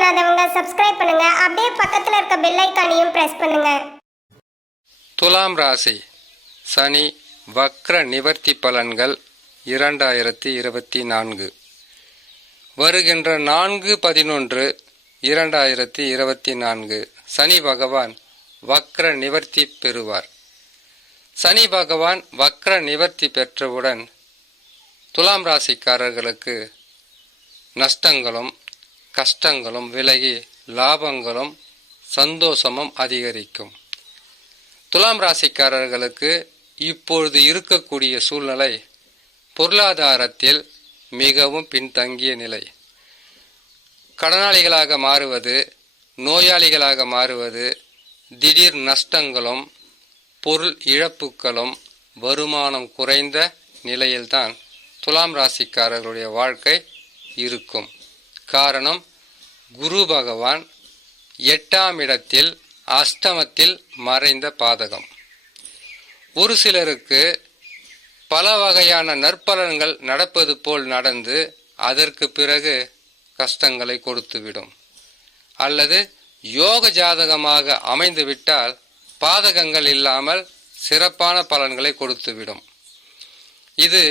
பண்ணாதவங்க சப்ஸ்கிரைப் பண்ணுங்க. அப்படியே பக்கத்துல இருக்க பெல் ஐகானையும் பிரஸ் பண்ணுங்க. துலாம் ராசி சனி வக்ர நிவர்த்தி பலன்கள் 2024 வருகின்ற 4/11/2024 சனி பகவான் வக்ர நிவர்த்தி பெறுவார். சனி பகவான் வக்ர நிவர்த்தி பெற்றவுடன் துலாம் ராசிக்காரர்களுக்கு நஷ்டங்களும் கஷ்டங்களும் விலகி லாபங்களும் சந்தோஷமும் அதிகரிக்கும். துலாம் ராசிக்காரர்களுக்கு இப்பொழுது இருக்கக்கூடிய சூழ்நிலை பொருளாதாரத்தில் மிகவும் பின்தங்கிய நிலை. கடனாளிகளாக மாறுவது, நோயாளிகளாக மாறுவது, திடீர் நஷ்டங்களும் பொருள் இழப்புகளும் வருமானம் குறைந்த நிலையில்தான் துலாம் ராசிக்காரர்களுடைய வாழ்க்கை இருக்கும். காரணம், குரு பகவான் 8ஆம் இடத்தில் அஷ்டமத்தில் மறைந்த பாதகம். ஒரு சிலருக்கு பல வகையான நற்பலன்கள் நடப்பது போல் நடந்து அதற்கு பிறகு கஷ்டங்களை கொடுத்துவிடும். அல்லது யோக ஜாதகமாக அமைந்துவிட்டால் பாதகங்கள் இல்லாமல் சிறப்பான பலன்களை கொடுத்துவிடும். இது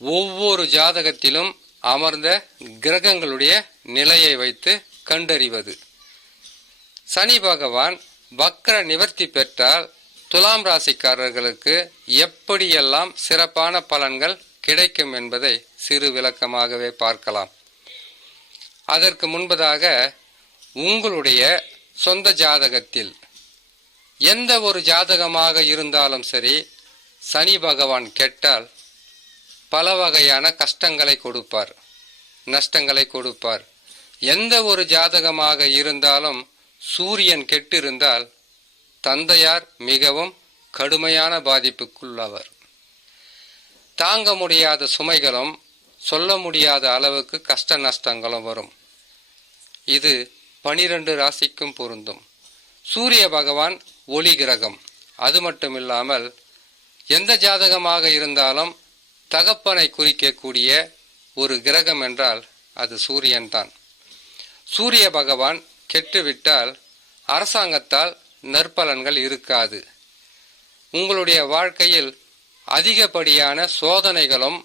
ஒவ்வொரு ஜாதகத்திலும் அமர்ந்த கிரகங்களுடைய நிலையை வைத்து கண்டறிவது. சனி பகவான் வக்ர நிவர்த்தி பெற்றால் துலாம் ராசிக்காரர்களுக்கு எப்படியெல்லாம் சிறப்பான பலன்கள் கிடைக்கும் என்பதை சிறு விளக்கமாகவே பார்க்கலாம். அதற்கு முன்பதாக உங்களுடைய சொந்த ஜாதகத்தில் எந்த ஒரு ஜாதகமாக இருந்தாலும் சரி, சனி பகவான் கெட்டால் பல வகையான கஷ்டங்களை கொடுப்பார், நஷ்டங்களை கொடுப்பார். எந்த ஒரு ஜாதகமாக இருந்தாலும் சூரியன் கெட்டிருந்தால் தந்தையார் மிகவும் கடுமையான பாதிப்புக்குள்ளவர். தாங்க முடியாத சுமைகளும் சொல்ல முடியாத அளவுக்கு கஷ்ட நஷ்டங்களும் வரும். இது 12 ராசிக்கும் பொருந்தும். சூரிய பகவான் ஒளி கிரகம். அது மட்டுமில்லாமல் எந்த ஜாதகமாக இருந்தாலும் தகப்பனை குறிக்கக்கூடிய ஒரு கிரகம் என்றால் அது சூரியன்தான். சூரிய பகவான் கெட்டுவிட்டால் அரசாங்கத்தால் நற்பலன்கள் இருக்காது. உங்களுடைய வாழ்க்கையில் அதிகப்படியான சோதனைகளும்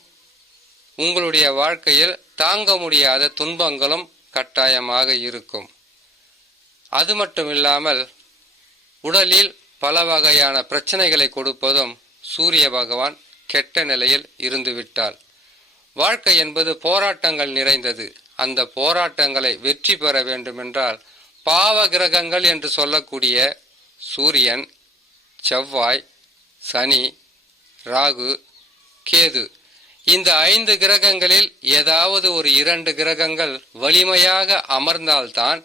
உங்களுடைய வாழ்க்கையில் தாங்க முடியாத துன்பங்களும் கட்டாயமாக இருக்கும். அது மட்டுமில்லாமல் உடலில் பல வகையான பிரச்சனைகளை கொடுப்பதும் சூரிய பகவான் கெட்ட நிலையில் இருந்துவிட்டால். வாழ்க்கை என்பது போராட்டங்கள் நிறைந்தது. அந்த போராட்டங்களை வெற்றி பெற வேண்டுமென்றால் பாவ கிரகங்கள் என்று சொல்லக்கூடிய சூரியன், செவ்வாய், சனி, ராகு, கேது, இந்த 5 கிரகங்களில் ஏதாவது ஒரு 2 கிரகங்கள் வலிமையாக அமர்ந்தால்தான்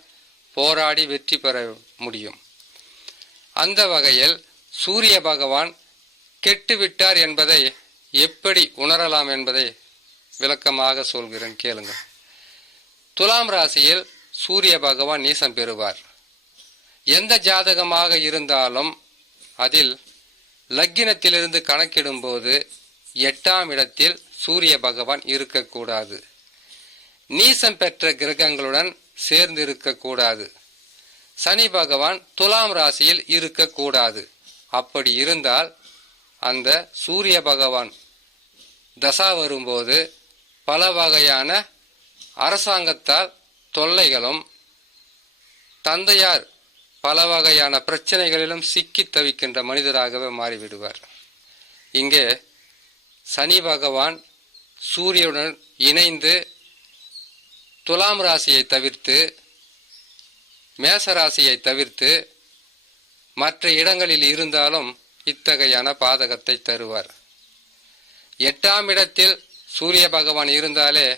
போராடி வெற்றி பெற முடியும். அந்த வகையில் சூரிய பகவான் கெட்டுவிட்டார் என்பதை எப்படி உணரலாம் என்பதை விளக்கமாக சொல்கிறேன், கேளுங்க. துலாம் ராசியில் சூரிய பகவான் நீசம் பெறுவார். எந்த ஜாதகமாக இருந்தாலும் அதில் லக்கினத்திலிருந்து கணக்கிடும்போது 8ஆம் இடத்தில் சூரிய பகவான் இருக்கக்கூடாது. நீசம் பெற்ற கிரகங்களுடன் சேர்ந்து இருக்கக்கூடாது. சனி பகவான் துலாம் ராசியில் இருக்கக்கூடாது. அப்படி இருந்தால் அந்த சூரிய பகவான் தசா வரும்போது பல வகையான அரசாங்கத்தால் தொல்லைகளும் தந்தையார் பல வகையான பிரச்சனைகளிலும் சிக்கி தவிக்கின்ற மனிதராகவே மாறிவிடுவார். இங்கே சனி பகவான் சூரியனுடன் இணைந்து துலாம் ராசியை தவிர்த்து மேச ராசியை தவிர்த்து மற்ற இடங்களில் இருந்தாலும் இத்தகையான பாதகத்தை தருவார். 8ஆம் இடத்தில் சூரிய பகவான் இருந்தாலே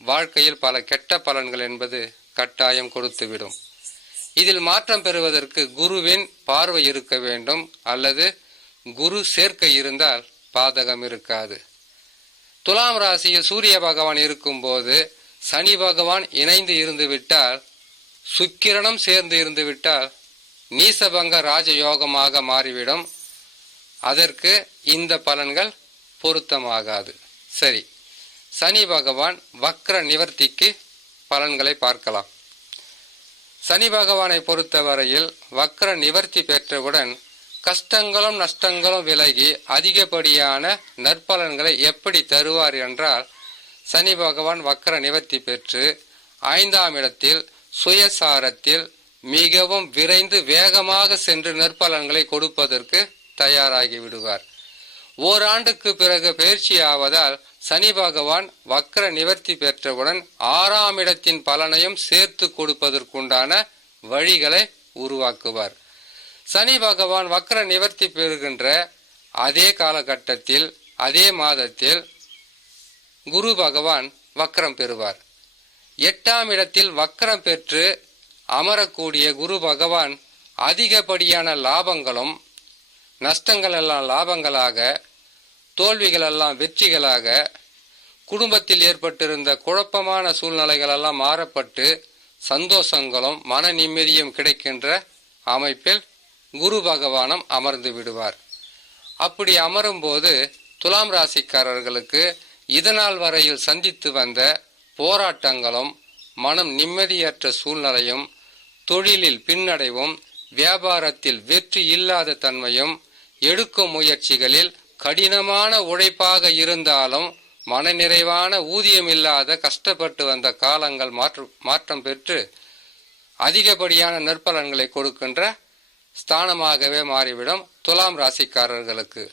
வாழ்க்கையில் பல கெட்ட பலன்கள் என்பது கட்டாயம் கொடுத்துவிடும். இதில் மாற்றம் பெறுவதற்கு குருவின் பார்வை இருக்க வேண்டும், அல்லது குரு சேர்க்கை இருந்தால் பாதகம் இருக்காது. துலாம் ராசியில் சூரிய பகவான் இருக்கும்போது சனி பகவான் இணைந்து இருந்துவிட்டால், சுக்கிரனும் சேர்ந்து இருந்துவிட்டால் நீசபங்க ராஜயோகமாக மாறிவிடும். அதற்கு இந்த பலன்கள் பொருத்தமாகாது. சரி, சனி பகவான் வக்ர நிவர்த்திக்கு பலன்களை பார்க்கலாம். சனி பகவானை பொறுத்தவரையில் வக்ர நிவர்த்தி பெற்றவுடன் கஷ்டங்களும் நஷ்டங்களும் விலகி அதிகப்படியான நற்பலன்களை எப்படி தருவார் என்றால், சனி பகவான் வக்ர நிவர்த்தி பெற்று 5ஆம் இடத்தில் சுயசாரத்தில் மிகவும் விரைந்து வேகமாக சென்று நற்பலன்களை கொடுப்பதற்கு தயாராகி விடுவார். ஓராண்டுக்கு பிறகு பயிற்சி ஆவதால் சனி பகவான் வக்ர நிவர்த்தி பெற்றவுடன் 6ஆம் இடத்தின் பலனையும் சேர்த்து கொடுப்பதற்குண்டான வழிகளை உருவாக்குவார். சனி பகவான் வக்ர நிவர்த்தி பெறுகின்ற அதே காலகட்டத்தில் அதே மாதத்தில் குரு பகவான் வக்ரம் பெறுவார். 8ஆம் இடத்தில் வக்ரம் பெற்று அமரக்கூடிய குரு பகவான் அதிகப்படியான லாபங்களும் நஷ்டங்கள் எல்லாம் லாபங்களாக, தோல்விகள் எல்லாம் வெற்றிகளாக, குடும்பத்தில் ஏற்பட்டிருந்த குழப்பமான சூழ்நிலைகள் எல்லாம் மாறப்பட்டு சந்தோஷங்களும் மன நிம்மதியும் கிடைக்கின்ற அமைப்பில் குரு பகவானும் அமர்ந்து விடுவார். அப்படி அமரும்போது துலாம் ராசிக்காரர்களுக்கு இதனால் வரையில் சந்தித்து வந்த போராட்டங்களும் மனம் நிம்மதியற்ற சூழ்நிலையும் தொழிலில் பின்னடைவும் வியாபாரத்தில் வெற்றி இல்லாத தன்மையும் எடுக்கும் முயற்சிகளில் கடினமான உழைப்பாக இருந்தாலும் மனநிறைவான ஊதியம் இல்லாத கஷ்டப்பட்டு வந்த காலங்கள் மாற்றம் பெற்று அதிகப்படியான நற்பலன்களை கொடுக்கின்ற ஸ்தானமாகவே மாறிவிடும் துலாம் ராசிக்காரர்களுக்கு.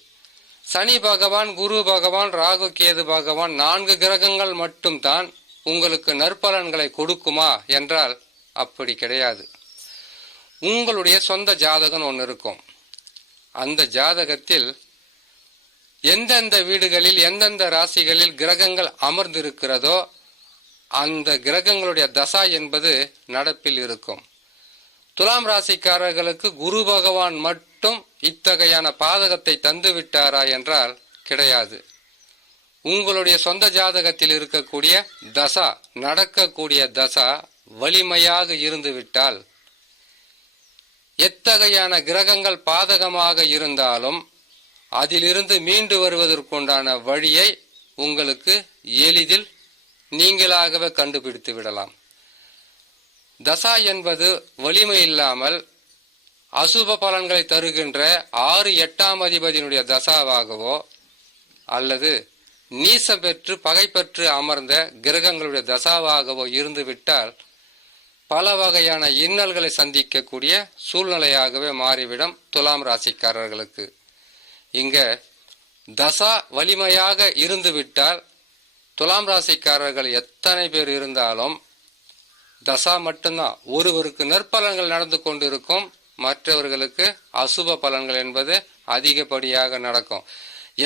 சனி பகவான், குரு பகவான், ராகு கேது பகவான் 4 கிரகங்கள் மட்டும்தான் உங்களுக்கு நற்பலன்களை கொடுக்குமா என்றால் அப்படி கிடையாது. உங்களுடைய சொந்த ஜாதகம் ஒன்று இருக்கும். அந்த ஜாதகத்தில் எந்தெந்த வீடுகளில் எந்தெந்த ராசிகளில் கிரகங்கள் அமர்ந்திருக்கிறதோ அந்த கிரகங்களுடைய தசா என்பது நடப்பில் இருக்கும். துலாம் ராசிக்காரர்களுக்கு குரு பகவான் மட்டும் இத்தகையான பாதகத்தை தந்து விட்டாரா என்றால் கிடையாது. உங்களுடைய சொந்த ஜாதகத்தில் இருக்கக்கூடிய தசா, நடக்கக்கூடிய தசா வலிமையாக இருந்துவிட்டால், எத்தகையான கிரகங்கள் பாதகமாக இருந்தாலும் அதிலிருந்து மீண்டு வருவதற்குண்டான வழியை உங்களுக்கு எளிதில் நீங்களாகவே கண்டுபிடித்து விடலாம். தசா என்பது வலிமை இல்லாமல் அசுப பலன்களை தருகின்ற 6, 8ஆம் அதிபதியினுடைய தசாவாகவோ அல்லது நீசம் பெற்று பகை பெற்று அமர்ந்த கிரகங்களுடைய தசாவாகவோ இருந்துவிட்டால் பல வகையான இன்னல்களை சந்திக்கக்கூடிய சூழ்நிலையாகவே மாறிவிடும் துலாம் ராசிக்காரர்களுக்கு. இங்க தசா வலிமையாக இருந்துவிட்டால் துலாம் ராசிக்காரர்கள் எத்தனை பேர் இருந்தாலும் தசா மட்டும்தான். ஒருவருக்கு நற்பலன்கள் நடந்து கொண்டிருக்கும், மற்றவர்களுக்கு அசுப பலன்கள் என்பது அதிகப்படியாக நடக்கும்.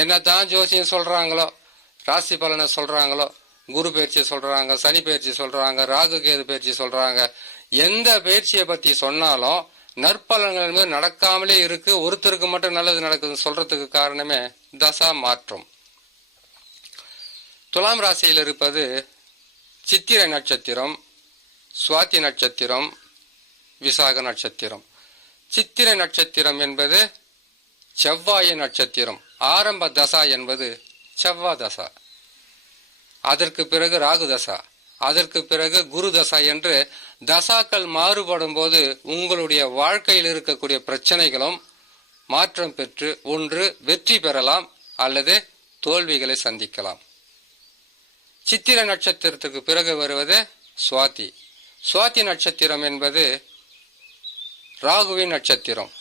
என்னதான் ஜோசியம் சொல்றாங்களோ, ராசி பலனை சொல்றாங்களோ, குரு பயிற்சி சொல்றாங்க, சனி பயிற்சி சொல்றாங்க, ராகு கேது பயிற்சி சொல்றாங்க, எந்த பயிற்சியை பத்தி சொன்னாலும் நற்பலன்கள் என்பது நடக்காமலே இருக்கு. ஒருத்தருக்கு மட்டும் நல்லது நடக்குதுன்னு சொல்றதுக்கு காரணமே தசா மாற்றம். துலாம் ராசியில் இருப்பது சித்திரை நட்சத்திரம், சுவாதி நட்சத்திரம், விசாக நட்சத்திரம். சித்திரை நட்சத்திரம் என்பது செவ்வாய் நட்சத்திரம். ஆரம்ப தசா என்பது செவ்வாய் தசா, அதற்கு பிறகு ராகு தசா, அதற்கு பிறகு குரு தசா என்று தசாக்கள் மாறுபடும் போது உங்களுடைய வாழ்க்கையில் இருக்கக்கூடிய பிரச்சனைகளும் மாற்றம் பெற்று ஒன்று வெற்றி பெறலாம் அல்லது தோல்விகளை சந்திக்கலாம். சித்திரை நட்சத்திரத்துக்கு பிறகு வருவது சுவாதி. சுவாதி நட்சத்திரம் என்பது ராகுவின் நட்சத்திரம்.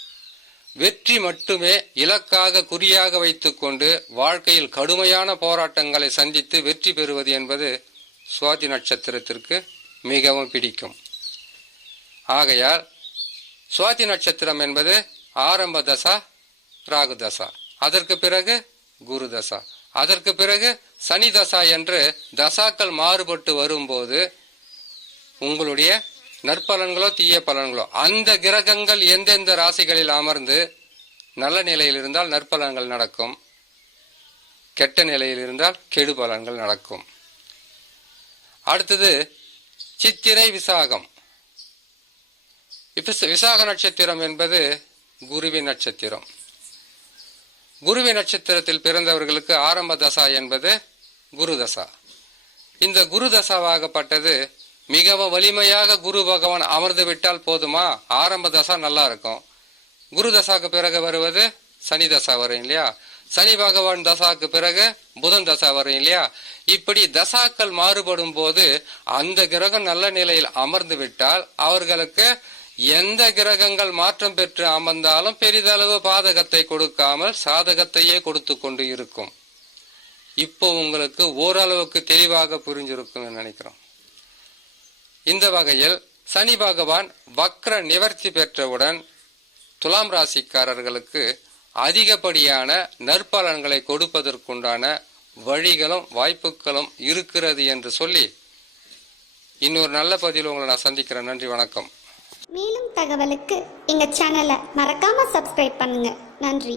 வெற்றி மட்டுமே இலக்காக குறியாக வைத்துக்கொண்டு வாழ்க்கையில் கடுமையான போராட்டங்களை சந்தித்து வெற்றி பெறுவது என்பது சுவாதி நட்சத்திரத்திற்கு மிகவும் பிடிக்கும். ஆகையால் சுவாதி நட்சத்திரம் என்பது ஆரம்ப தசா ராகு தசா, அதற்கு பிறகு குரு தசா, அதற்கு பிறகு சனி தசா என்று தசாக்கள் மாறுபட்டு வரும்போது உங்களுடைய நற்பலன்களோ தீய பலன்களோ அந்த கிரகங்கள் எந்தெந்த ராசிகளில் அமர்ந்து நல்ல நிலையில் இருந்தால் நற்பலன்கள் நடக்கும், கெட்ட நிலையில் இருந்தால் கெடு பலன்கள் நடக்கும். அடுத்தது சித்திரை விசாகம். விசாக நட்சத்திரம் என்பது குருவின் நட்சத்திரம். குருவின் நட்சத்திரத்தில் பிறந்தவர்களுக்கு ஆரம்ப தசா என்பது குரு தசா. இந்த குரு தசாவாகப்பட்டது மிகவும் வலிமையாக குரு பகவான் அமர்ந்து விட்டால் போதுமா? ஆரம்ப தசா நல்லா இருக்கும். குரு தசாக்கு பிறகு வருவது சனி தசா வரும் இல்லையா? சனி பகவான் தசாக்கு பிறகு புதன் தசா வரும் இல்லையா? இப்படி தசாக்கள் மாறுபடும் போது அந்த கிரகம் நல்ல நிலையில் அமர்ந்து விட்டால் அவர்களுக்கு எந்த கிரகங்கள் மாற்றம் பெற்று அமர்ந்தாலும் பெரிதளவு பாதகத்தை கொடுக்காமல் சாதகத்தையே கொடுத்து கொண்டு இருக்கும். இப்போ உங்களுக்கு ஓரளவுக்கு தெளிவாக புரிஞ்சிருக்கும் நினைக்கிறோம். இந்த வகையில் சனி பகவான் வக்ர நிவர்த்தி பெற்றவுடன் துலாம் ராசிக்காரர்களுக்கு அதிகப்படியான நற்பலன்களை கொடுப்பதற்குண்டான வழிகளும் வாய்ப்புகளும் இருக்கிறது என்று சொல்லி இன்னொரு நல்ல பதிவில் உங்களை நான் சந்திக்கிறேன். நன்றி, வணக்கம். மேலும் தகவலுக்கு எங்க சேனலை மறக்காம சப்ஸ்கிரைப் பண்ணுங்க. நன்றி.